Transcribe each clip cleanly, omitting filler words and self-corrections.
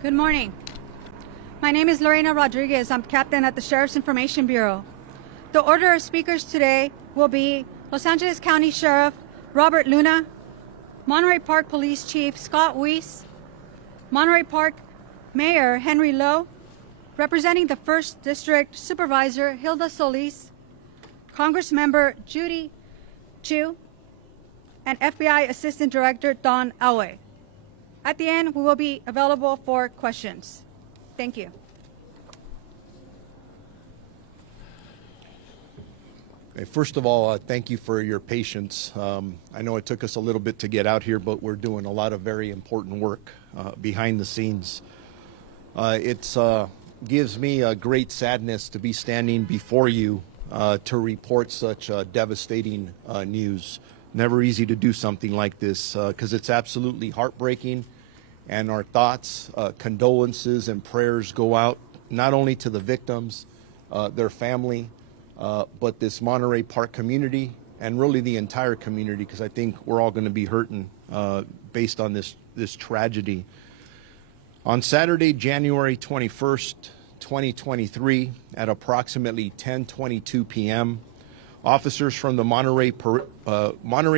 Good morning. My name is Lorena Rodriguez. I'm captain at the Sheriff's Information Bureau. The order of speakers today will be Los Angeles County Sheriff Robert Luna, Monterey Park Police Chief Scott Weiss, Monterey Park Mayor Henry Lowe, representing the 1st District Supervisor Hilda Solis, Congressmember Judy Chu, and FBI Assistant Director Don Alway. At the end, we will be available for questions. Thank you. Okay, first of all, thank you for your patience. I know it took us a little bit to get out here, but we're doing a lot of very important work behind the scenes. It gives me a great sadness to be standing before you to report such devastating news. Never easy to do something like this because it's absolutely heartbreaking, and our thoughts, condolences, and prayers go out not only to the victims, their family, but this Monterey Park community and really the entire community, because I think we're all going to be hurting based on this tragedy. On Saturday, January 21st, 2023, at approximately 10:22 p.m., officers from the Monterey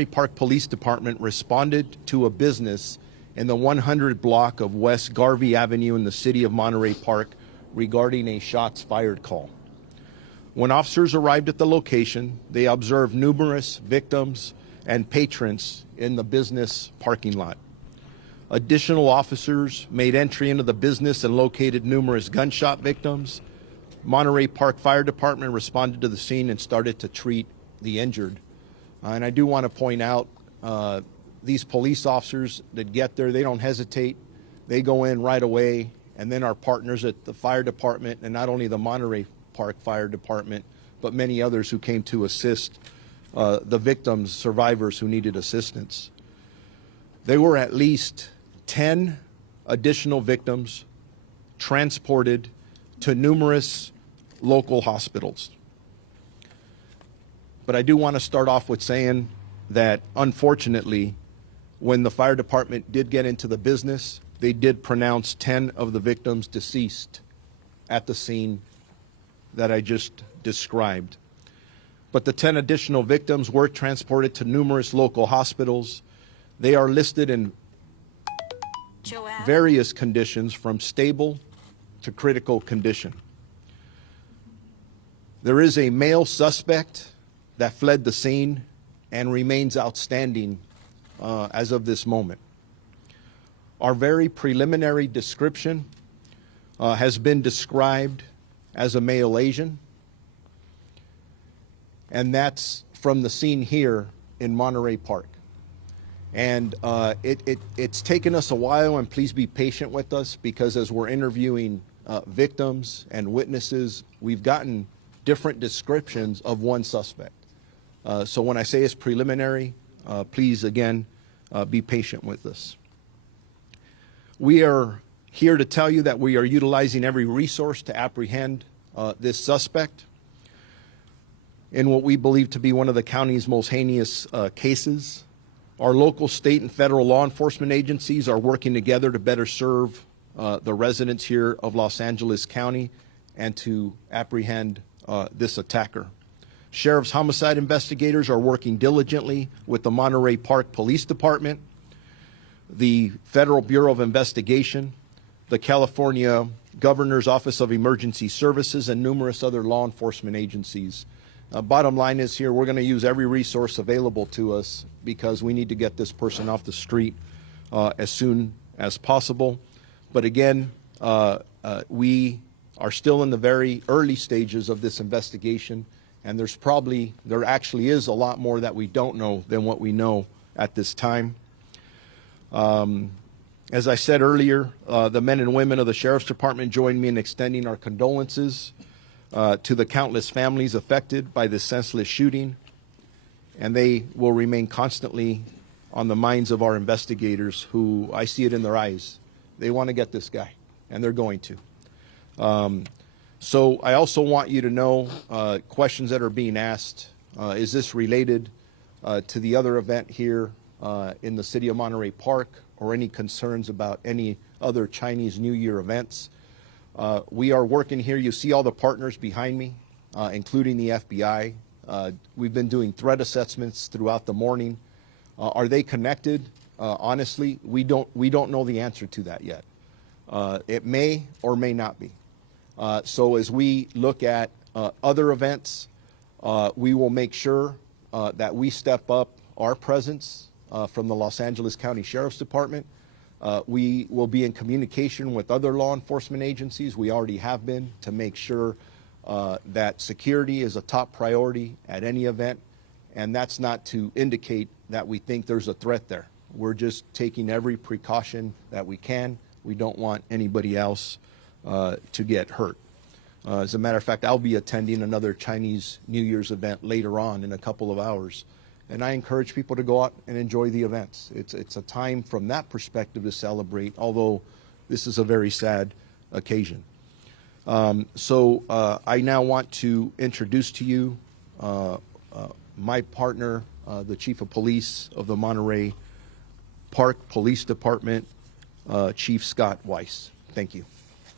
Park Police Department responded to a business in the 100 block of West Garvey Avenue in the city of Monterey Park regarding a shots fired call. When officers arrived at the location, they observed numerous victims and patrons in the business parking lot. Additional officers made entry into the business and located numerous gunshot victims. Monterey Park Fire Department responded to the scene and started to treat the injured. And I do want to point out these police officers that get there, they don't hesitate. They go in right away. And then our partners at the fire department, and not only the Monterey Park Fire Department, but many others who came to assist the victims, survivors who needed assistance. There were at least 10 additional victims transported to numerous local hospitals. But I do want to start off with saying that, unfortunately, when the fire department did get into the business, they did pronounce 10 of the victims deceased at the scene that I just described. But the 10 additional victims were transported to numerous local hospitals. They are listed in various conditions from stable to critical condition. There is a male suspect that fled the scene and remains outstanding as of this moment. Our very preliminary description has been described as a male Asian, and that's from the scene here in Monterey Park. And it's taken us a while, and please be patient with us, because as we're interviewing victims and witnesses, we've gotten different descriptions of one suspect. So when I say it's preliminary, please, again, be patient with us. We are here to tell you that we are utilizing every resource to apprehend this suspect in what we believe to be one of the county's most heinous cases. Our local, state, and federal law enforcement agencies are working together to better serve the residents here of Los Angeles County and to apprehend this attacker. Sheriff's homicide investigators are working diligently with the Monterey Park Police Department, the Federal Bureau of Investigation, the California Governor's Office of Emergency Services, and numerous other law enforcement agencies. Bottom line is here, we're going to use every resource available to us because we need to get this person off the street as soon as possible. But again, we are still in the very early stages of this investigation, and there actually is a lot more that we don't know than what we know at this time. As I said earlier, the men and women of the Sheriff's Department join me in extending our condolences to the countless families affected by this senseless shooting, and they will remain constantly on the minds of our investigators, who, I see it in their eyes, they want to get this guy, and they're going to. So I also want you to know questions that are being asked. Is this related to the other event here in the city of Monterey Park, or any concerns about any other Chinese New Year events. We are working here. You see all the partners behind me, including the FBI. We've been doing threat assessments throughout the morning. Are they connected? Honestly, we don't know the answer to that yet. It may or may not be. So as we look at other events, we will make sure that we step up our presence from the Los Angeles County Sheriff's Department. We will be in communication with other law enforcement agencies. We already have been, to make sure that security is a top priority at any event. And that's not to indicate that we think there's a threat there. We're just taking every precaution that we can. We don't want anybody else to get hurt. As a matter of fact, I'll be attending another Chinese New Year's event later on in a couple of hours. And I encourage people to go out and enjoy the events. It's a time from that perspective to celebrate, although this is a very sad occasion. So I now want to introduce to you my partner, the Chief of Police of the Monterey Park Police Department, Chief Scott Weiss. Thank you.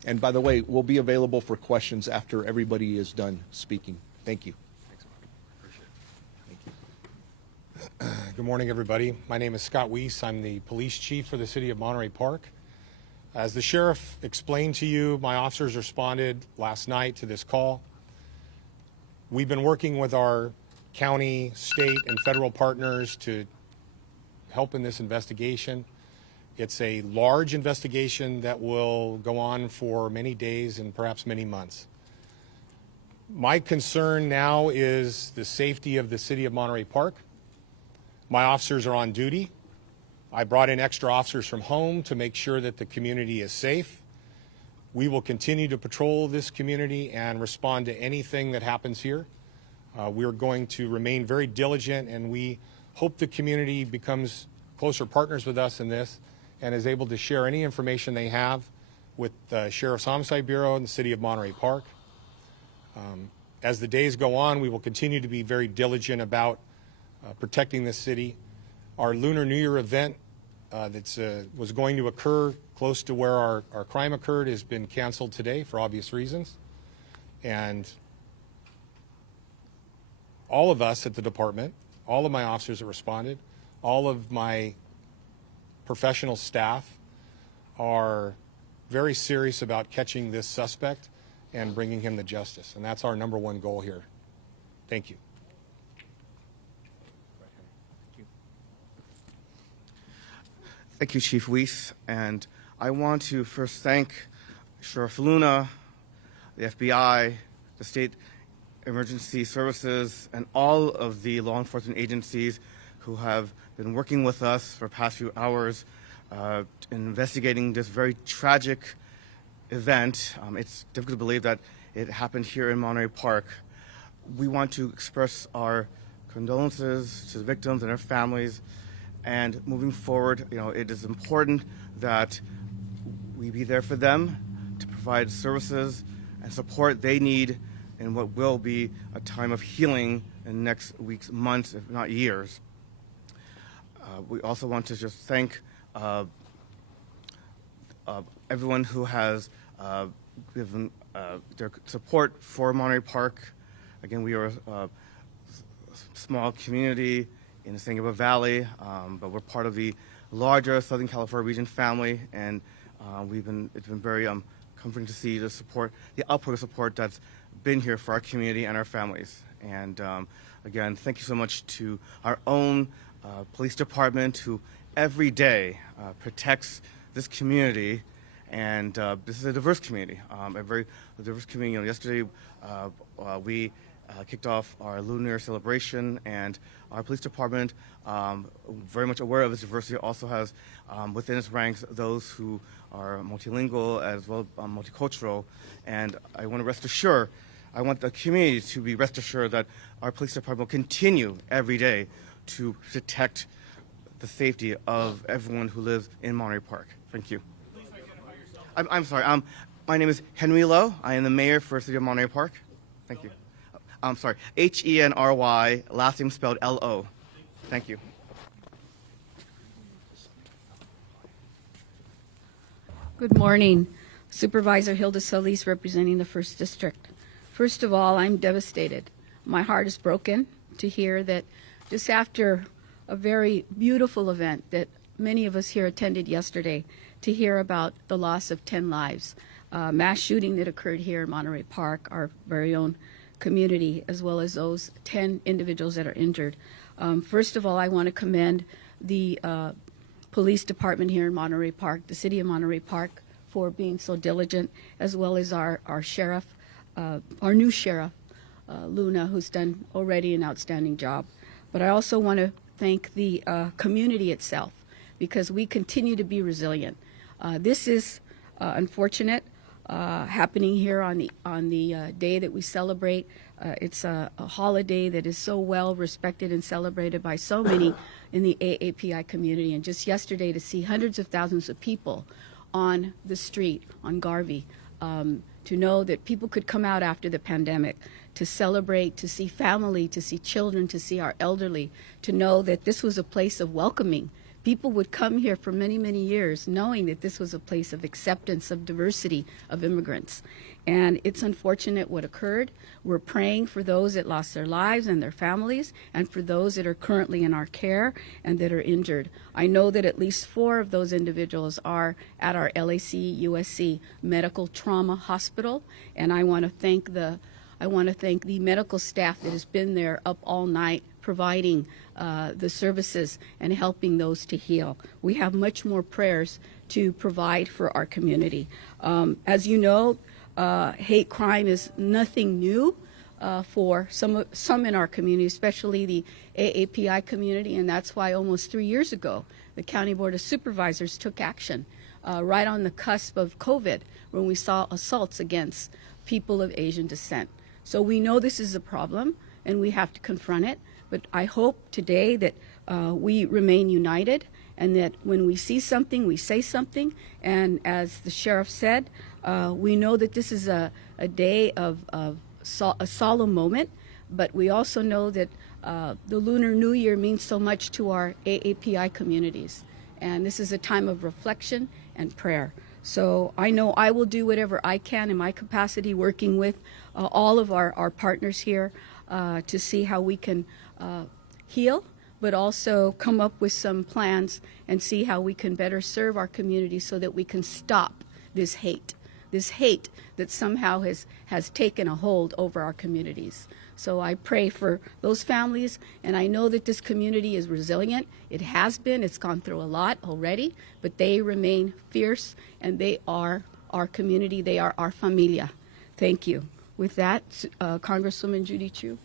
And by the way, we'll be available for questions after everybody is done speaking. Thank you. Thanks, Mark. Appreciate it. Thank you. Good morning, everybody. My name is Scott Weiss. I'm the police chief for the city of Monterey Park. As the sheriff explained to you, my officers responded last night to this call. We've been working with our county, state, and federal partners to help in this investigation. It's a large investigation that will go on for many days and perhaps many months. My concern now is the safety of the city of Monterey Park. My officers are on duty. I brought in extra officers from home to make sure that the community is safe. We will continue to patrol this community and respond to anything that happens here. We're going to remain very diligent, and we hope the community becomes closer partners with us in this and is able to share any information they have with the Sheriff's Homicide Bureau and the City of Monterey Park. As the days go on, we will continue to be very diligent about protecting this city. Our Lunar New Year event that was going to occur close to where our crime occurred has been canceled today for obvious reasons. And all of us at the department, all of my officers that responded, all of my professional staff are very serious about catching this suspect and bringing him to justice. And that's our number one goal here. Thank you. Thank you, Chief Weiss. And I want to first thank Sheriff Luna, the FBI, the State Emergency Services, and all of the law enforcement agencies who have been working with us for the past few hours in investigating this very tragic event. It's difficult to believe that it happened here in Monterey Park. We want to express our condolences to the victims and their families. And moving forward, it is important that we be there for them to provide services and support they need in what will be a time of healing in next weeks, months, if not years. We also want to just thank everyone who has given their support for Monterey Park. Again, we are a small community in the San Gabriel Valley, but we're part of the larger Southern California region family, and it's been very comforting to see the support, the output of support that's been here for our community and our families. And again, thank you so much to our own police department, who every day protects this community. And this is a diverse community, a very diverse community. Yesterday, we kicked off our Lunar New Year celebration, and our police department, very much aware of this diversity, also has within its ranks those who are multilingual as well as multicultural. And I want the community to be rest assured that our police department will continue every day to protect the safety of everyone who lives in Monterey Park. Thank you. Please identify yourself. I'm sorry. My name is Henry Lowe. I am the mayor for the city of Monterey Park. Thank you. I'm sorry. Henry, last name spelled Lo. Thank you. Good morning. Supervisor Hilda Solis representing the 1st District. First of all, I'm devastated. My heart is broken to hear that just after a very beautiful event that many of us here attended yesterday, to hear about the loss of 10 lives, mass shooting that occurred here in Monterey Park, our very own community, as well as those 10 individuals that are injured. First of all, I want to commend the police department here in Monterey Park, the city of Monterey Park, for being so diligent, as well as our sheriff, our new sheriff, Luna, who's done already an outstanding job. But I also want to thank the community itself, because we continue to be resilient. This is unfortunate, happening here on the day that we celebrate. It's a holiday that is so well respected and celebrated by so many in the AAPI community. And just yesterday, to see hundreds of thousands of people on the street on Garvey, to know that people could come out after the pandemic to celebrate, to see family, to see children, to see our elderly, to know that this was a place of welcoming. People would come here for many, many years knowing that this was a place of acceptance, of diversity, of immigrants. And it's unfortunate what occurred. We're praying for those that lost their lives and their families, and for those that are currently in our care and that are injured. I know that at least 4 of those individuals are at our LAC USC Medical Trauma Hospital, and I want to thank the medical staff that has been there up all night providing the services and helping those to heal. We have much more prayers to provide for our community. As you know, hate crime is nothing new for some in our community, especially the AAPI community, and that's why almost 3 years ago the County Board of Supervisors took action right on the cusp of COVID, when we saw assaults against people of Asian descent. So we know this is a problem and we have to confront it, but I hope today that we remain united, and that when we see something, we say something. And as the sheriff said, we know that this is a day of a solemn moment, but we also know that the Lunar New Year means so much to our AAPI communities. And this is a time of reflection and prayer. So I know I will do whatever I can in my capacity, working with all of our partners here to see how we can heal, but also come up with some plans and see how we can better serve our community so that we can stop this hate that somehow has taken a hold over our communities. So I pray for those families, and I know that this community is resilient. It has been, it's gone through a lot already, but they remain fierce, and they are our community, they are our familia. Thank you. With that, Congresswoman Judy Chu.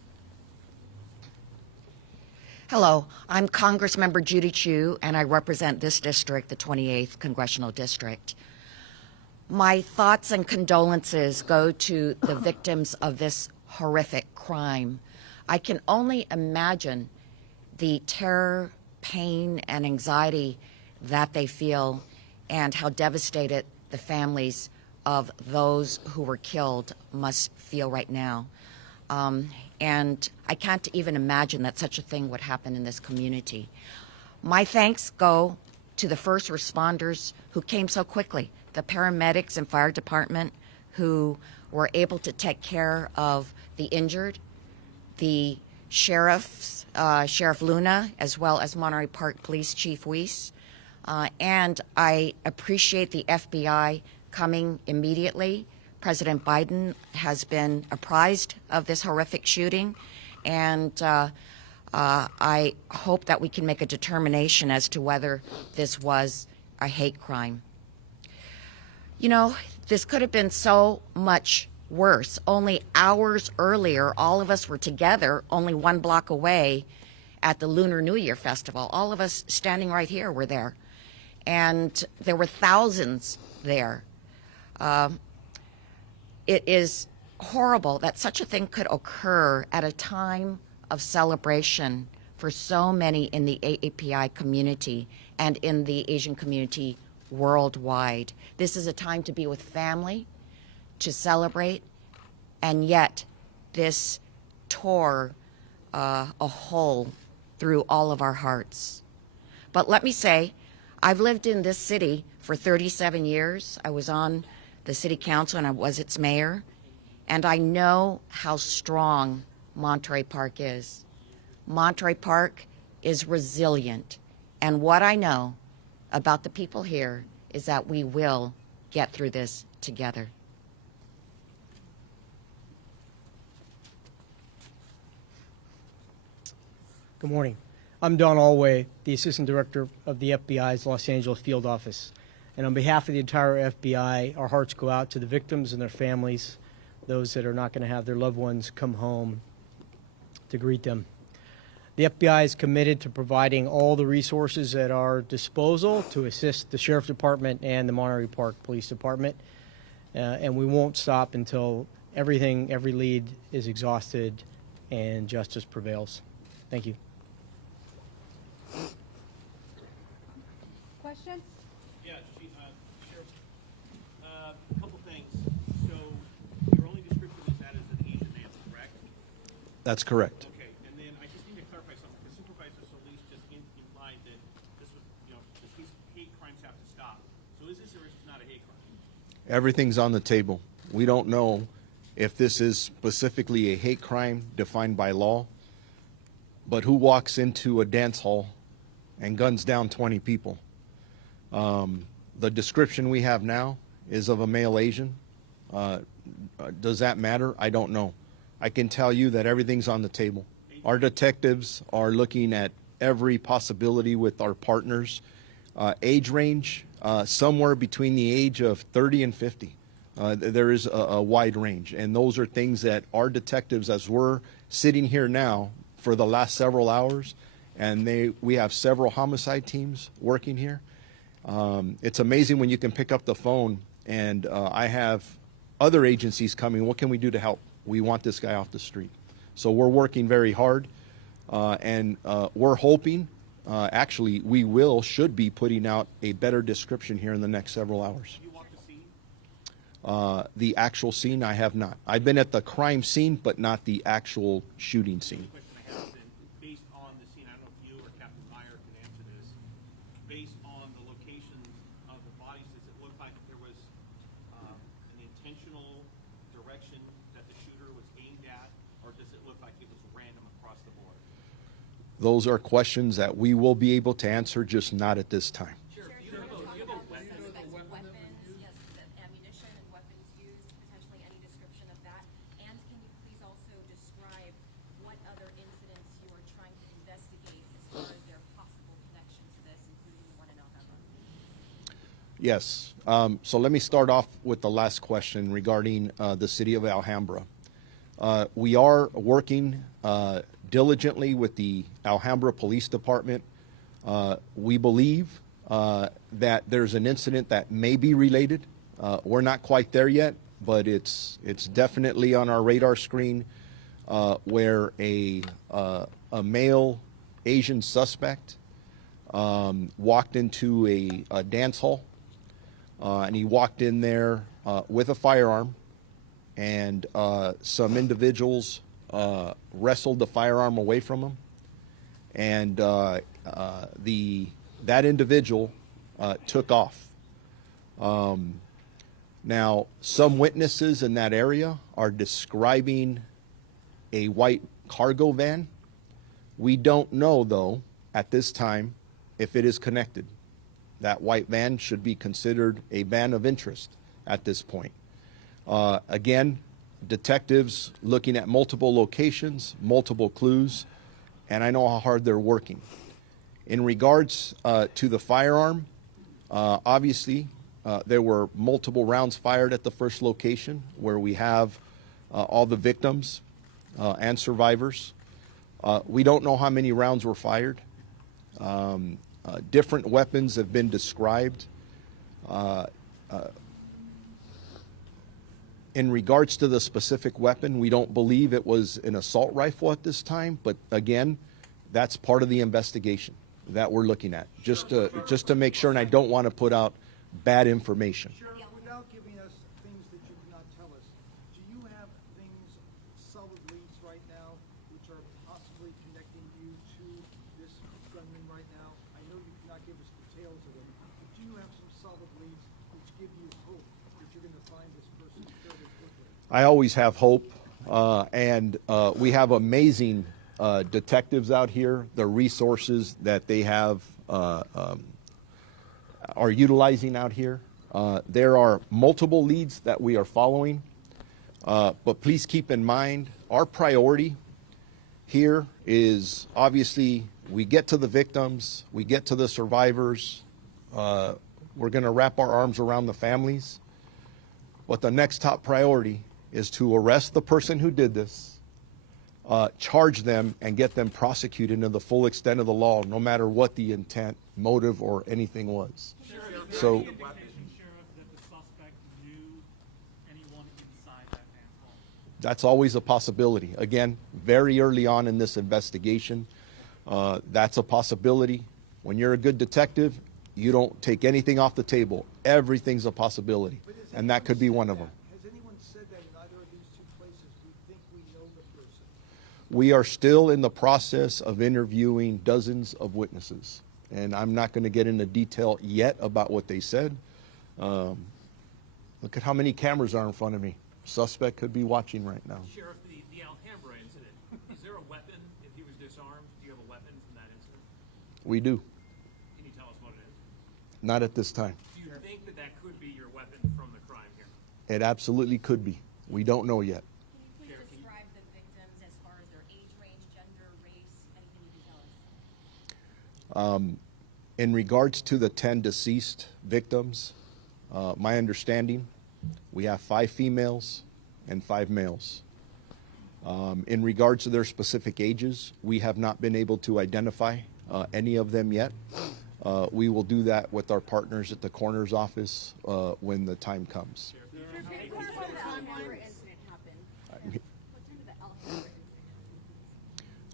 Hello, I'm Congressmember Judy Chu, and I represent this district, the 28th Congressional District. My thoughts and condolences go to the victims of this horrific crime. I can only imagine the terror, pain, and anxiety that they feel, and how devastated the families of those who were killed must feel right now. And I can't even imagine that such a thing would happen in this community. My thanks go to the first responders who came so quickly, the paramedics and fire department who were able to take care of the injured, the sheriffs, Sheriff Luna, as well as Monterey Park Police Chief Weiss. And I appreciate the FBI coming immediately. President Biden has been apprised of this horrific shooting, and I hope that we can make a determination as to whether this was a hate crime. You know, this could have been so much worse. Only hours earlier, all of us were together only 1 block away at the Lunar New Year festival. All of us standing right here were there, and there were thousands there. It is horrible that such a thing could occur at a time of celebration for so many in the AAPI community and in the Asian community worldwide. This is a time to be with family, to celebrate, and yet this tore a hole through all of our hearts. But let me say, I've lived in this city for 37 years. I was on the city council and I was its mayor. And I know how strong Monterey Park is. Monterey Park is resilient. And what I know about the people here is that we will get through this together. Good morning. I'm Don Alway, the Assistant Director of the FBI's Los Angeles Field Office. And on behalf of the entire FBI, our hearts go out to the victims and their families, those that are not going to have their loved ones come home to greet them. The FBI is committed to providing all the resources at our disposal to assist the Sheriff's Department and the Monterey Park Police Department. And we won't stop until every lead is exhausted and justice prevails. Thank you. Question? Yeah, Sheriff, a couple things. So your only description is that as an Asian man, correct? That's correct. Okay, and then I just need to clarify something, because Supervisor Solis just implied that this was, these hate crimes have to stop. So is this or is this not a hate crime? Everything's on the table. We don't know if this is specifically a hate crime defined by law, but who walks into a dance hall and guns down 20 people? The description we have now is of a male Asian. Does that matter? I don't know. I can tell you that everything's on the table. Our detectives are looking at every possibility with our partners. Age range, somewhere between the age of 30 and 50. There is a wide range, and those are things that our detectives, as we're sitting here now for the last several hours, and we have several homicide teams working here. It's amazing when you can pick up the phone and I have other agencies coming. What can we do to help? We want this guy off the street. So we're working very hard, and we're hoping, actually, should be putting out a better description here in the next several hours. You walked the scene? The actual scene, I have not. I've been at the crime scene, but not the actual shooting scene. The question I have is, based on the scene, I don't know if you or Captain Meyer can answer this, based on the locations of the bodies, does it look like there was an intentional direction that the shooter was aimed at, or does it look like it was random across the board? Those are questions that we will be able to answer, just not at this time. Ammunition and weapons used, potentially any description of that? And can you please also describe what other incidents you are trying to investigate as far as their possible connection to this, including the one in Alhambra? Yes. So let me start off with the last question regarding the city of Alhambra. We are working diligently with the Alhambra Police Department. We believe that there's an incident that may be related. We're not quite there yet, but it's definitely on our radar screen, where a male Asian suspect walked into a dance hall, and he walked in there with a firearm, and some individuals wrestled the firearm away from him, and that individual took off. Now, some witnesses in that area are describing a white cargo van. We don't know, though, at this time, if it is connected. That white van should be considered a van of interest at this point. Again, detectives looking at multiple locations, multiple clues, and I know how hard they're working. In regards to the firearm, obviously, there were multiple rounds fired at the first location where we have all the victims and survivors. We don't know how many rounds were fired. Different weapons have been described. In regards to the specific weapon, we don't believe it was an assault rifle at this time, but again, that's part of the investigation that we're looking at, just to make sure, and I don't want to put out bad information. Sheriff, without giving us things that you cannot tell us, do you have things, solid leads right now, which are possibly connecting you to this gunman right now? I know you cannot give us details of them, but do you have some solid leads which give you hope that you're going to find this person fairly quickly? I always have hope, and we have amazing detectives out here. The resources that they have are utilizing out here. There are multiple leads that we are following, but please keep in mind our priority here is obviously we get to the victims, we get to the survivors, we're going to wrap our arms around the families, but the next top priority is to arrest the person who did this, charge them, and get them prosecuted to the full extent of the law, no matter what the intent, motive, or anything was. So, Sheriff, that the suspect knew anyone inside that manhole? that's always a possibility. Again, very early on in this investigation, that's a possibility. When you're a good detective, you don't take anything off the table. Everything's a possibility, and that could be one of them. Has anyone said that in either of these two places we think we know the person? We are still in the process of interviewing dozens of witnesses, and I'm not going to get into detail yet about what they said. Look at how many cameras are in front of me. Suspect could be watching right now. Sheriff, the Alhambra incident, is there a weapon if he was disarmed? Do you have a weapon from that incident? We do. Can you tell us what it is? Not at this time. Do you think that that could be your weapon from the crime here? It absolutely could be. We don't know yet. Can you please describe the victims as far as their age range, gender, race, anything you can tell us? In regards to the 10 deceased victims, my understanding, we have 5 females and 5 males. In regards to their specific ages, we have not been able to identify any of them yet. We will do that with our partners at the coroner's office when the time comes.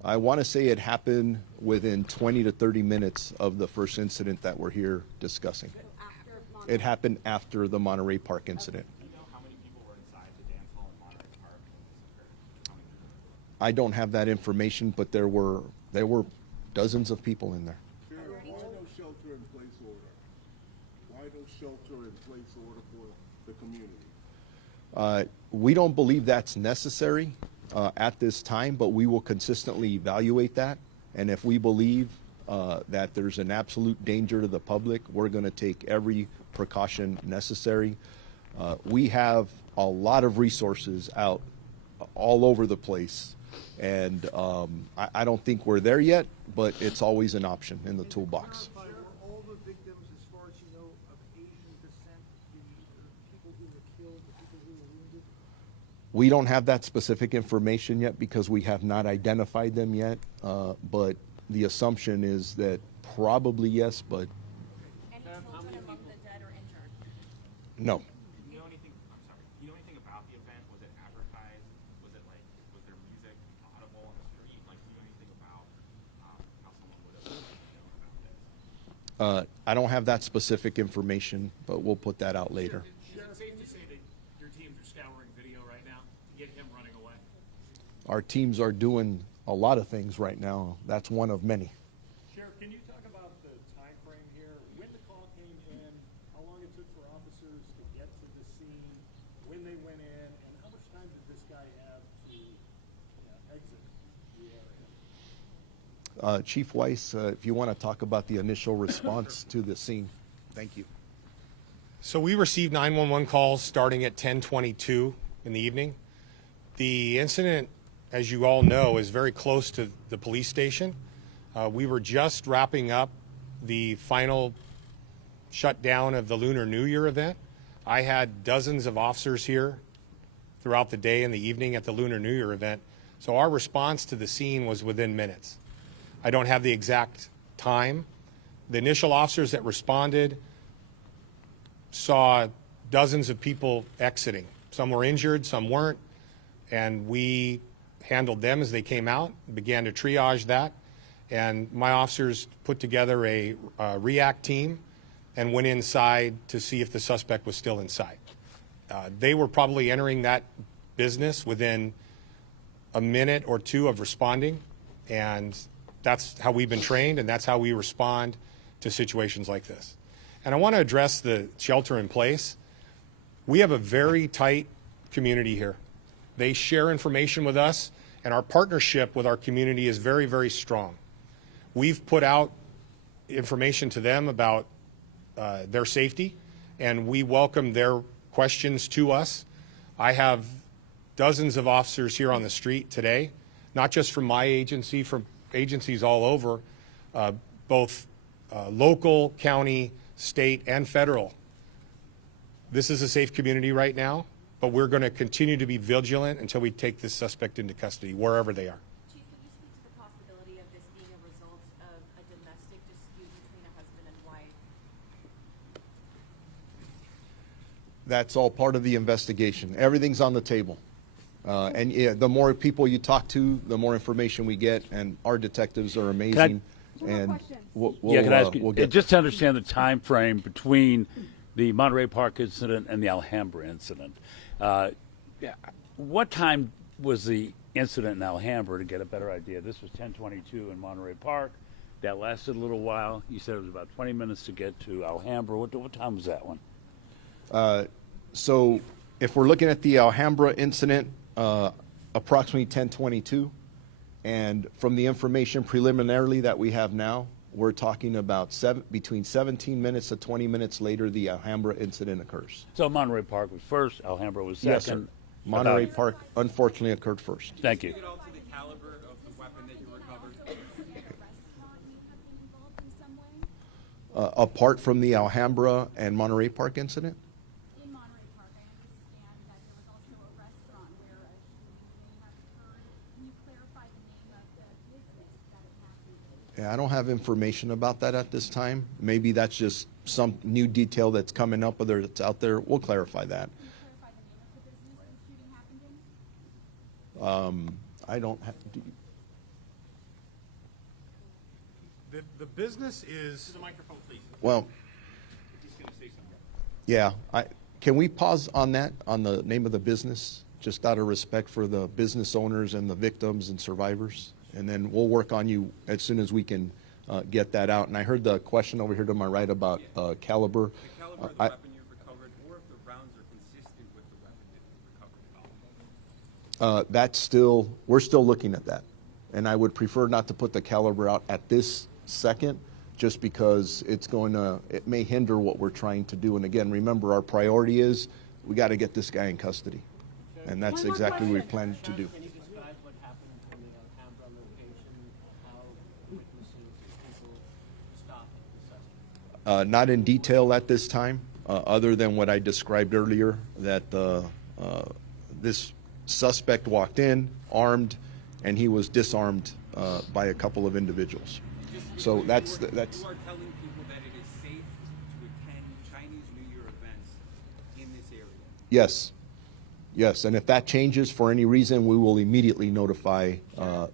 I want to say it happened within 20 to 30 minutes of the first incident that we're here discussing. It happened after the Monterey Park incident. Do you know how many people were inside the dance hall in Monterey Park when this occurred? How many people? I don't have that information, but there were dozens of people in there. Sheriff, why no shelter-in-place order? Why no shelter-in-place order for the community? We don't believe that's necessary at this time, but we will consistently evaluate that. And if we believe that there's an absolute danger to the public, we're going to take every precaution necessary. We have a lot of resources out all over the place, and I don't think we're there yet, but it's always an option in the toolbox. Were all the victims, as far as you know, of Asian descent, the people who were killed, the people who were wounded? We don't have that specific information yet because we have not identified them yet, but the assumption is that probably yes, but Any children among the dead or injured? no. Do you know anything? I'm sorry. Do you know anything about the event? Was it advertised? Was it like? Was there music audible on the street? Like, do you know anything about how someone would have known about this? I don't have that specific information, but we'll put that out later. Is it safe to say that your teams are scouring video right now to get him running away? Our teams are doing a lot of things right now. That's one of many. Sheriff, can you talk about the time frame here? When the call came in, how long it took for officers to get to the scene, when they went in, and how much time did this guy have to exit the area? Chief Weiss, if you want to talk about the initial response to the scene. Thank you. So we received 911 calls starting at 10:22 in the evening. The incident, as you all know, is very close to the police station. We were just wrapping up the final shutdown of the Lunar New Year event. I had dozens of officers here throughout the day and the evening at the Lunar New Year event. So our response to the scene was within minutes. I don't have the exact time. The initial officers that responded saw dozens of people exiting. Some were injured, some weren't, and we handled them as they came out, began to triage that, and my officers put together a react team and went inside to see if the suspect was still inside. They were probably entering that business within a minute or two of responding, and that's how we've been trained, and that's how we respond to situations like this. And I want to address the shelter in place. We have a very tight community here. They share information with us, and our partnership with our community is very, very strong. We've put out information to them about their safety, and we welcome their questions to us. I have dozens of officers here on the street today, not just from my agency, from agencies all over, both local, county, state, and federal. This is a safe community right now, but we're going to continue to be vigilant until we take this suspect into custody, wherever they are. Chief, can you speak to the possibility of this being a result of a domestic dispute between a husband and wife? That's all part of the investigation. Everything's on the table. And yeah, the more people you talk to, the more information we get, and our detectives are amazing. And we'll can I ask you, we'll get just to understand the time frame between the Monterey Park incident and the Alhambra incident. What time was the incident in Alhambra, to get a better idea? This was 10:22 in Monterey Park. That lasted a little while. You said it was about 20 minutes to get to Alhambra. What time was that one? So if we're looking at the Alhambra incident, approximately 10:22, and from the information preliminarily that we have now, we're talking about between 17 minutes to 20 minutes later, the Alhambra incident occurs. So Monterey Park was first, Alhambra was second. Yes, sir. Monterey Park unfortunately occurred first. Thank you. Speak at all to the caliber of the weapon that you recovered? Apart from the Alhambra and Monterey Park incident? In Monterey Park, I understand that there was also a restaurant where a shooting may have occurred. Can you clarify the name of the business that it happened in? Yeah, I don't have information about that at this time. Maybe that's just some new detail that's coming up, whether it's out there. We'll clarify that. Can you clarify the name of the business the shooting happened in? I don't have. The business is... To the microphone, please. Well, He's going to say something. yeah. Can we pause on that, on the name of the business, just out of respect for the business owners and the victims and survivors? And then we'll work on you as soon as we can get that out. And I heard the question over here to my right about caliber. The caliber of the weapon you recovered, or if the rounds are consistent with the weapon that you recovered at all? That's still, we're still looking at that. And I would prefer not to put the caliber out at this second, just because it may hinder what we're trying to do. And again, remember, our priority is we got to get this guy in custody. And that's exactly what we plan to do. Can you describe what happened in the Alhambra location, how witnesses, people stopped the suspect? Not in detail at this time, other than what I described earlier, that this suspect walked in armed, and he was disarmed by a couple of individuals. So that's. You are telling people that it is safe to attend Chinese New Year events in this area? Yes. Yes, and if that changes for any reason, we will immediately notify our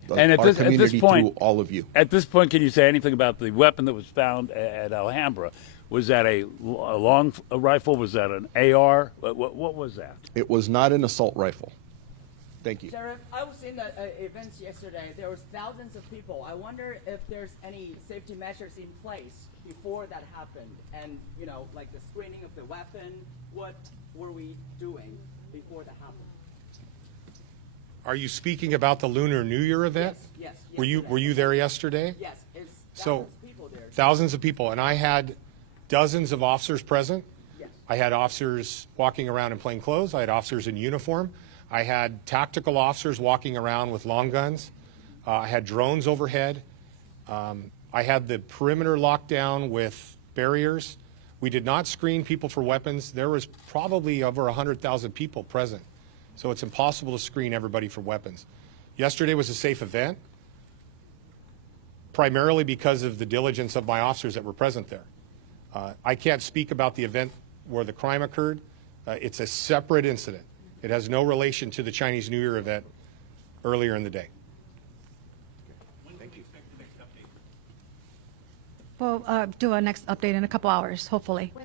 community through all of you. At this point, can you say anything about the weapon that was found at Alhambra? Was that a long rifle? Was that an AR? What was that? It was not an assault rifle. Thank you. Sheriff, I was in the events yesterday. There was thousands of people. I wonder if there's any safety measures in place before that happened, and like the screening of the weapon. What were we doing before that happened? Are you speaking about the Lunar New Year event? Yes. Were you there yesterday? Yes. It's So, thousands of people there. thousands of people, and I had dozens of officers present. Yes. I had officers walking around in plain clothes. I had officers in uniform. I had tactical officers walking around with long guns. I had drones overhead. I had the perimeter locked down with barriers. We did not screen people for weapons. There was probably over 100,000 people present, so it's impossible to screen everybody for weapons. Yesterday was a safe event, primarily because of the diligence of my officers that were present there. I can't speak about the event where the crime occurred. It's a separate incident. It has no relation to the Chinese New Year event earlier in the day. When can we expect the next update? We'll do a next update in a couple hours, hopefully.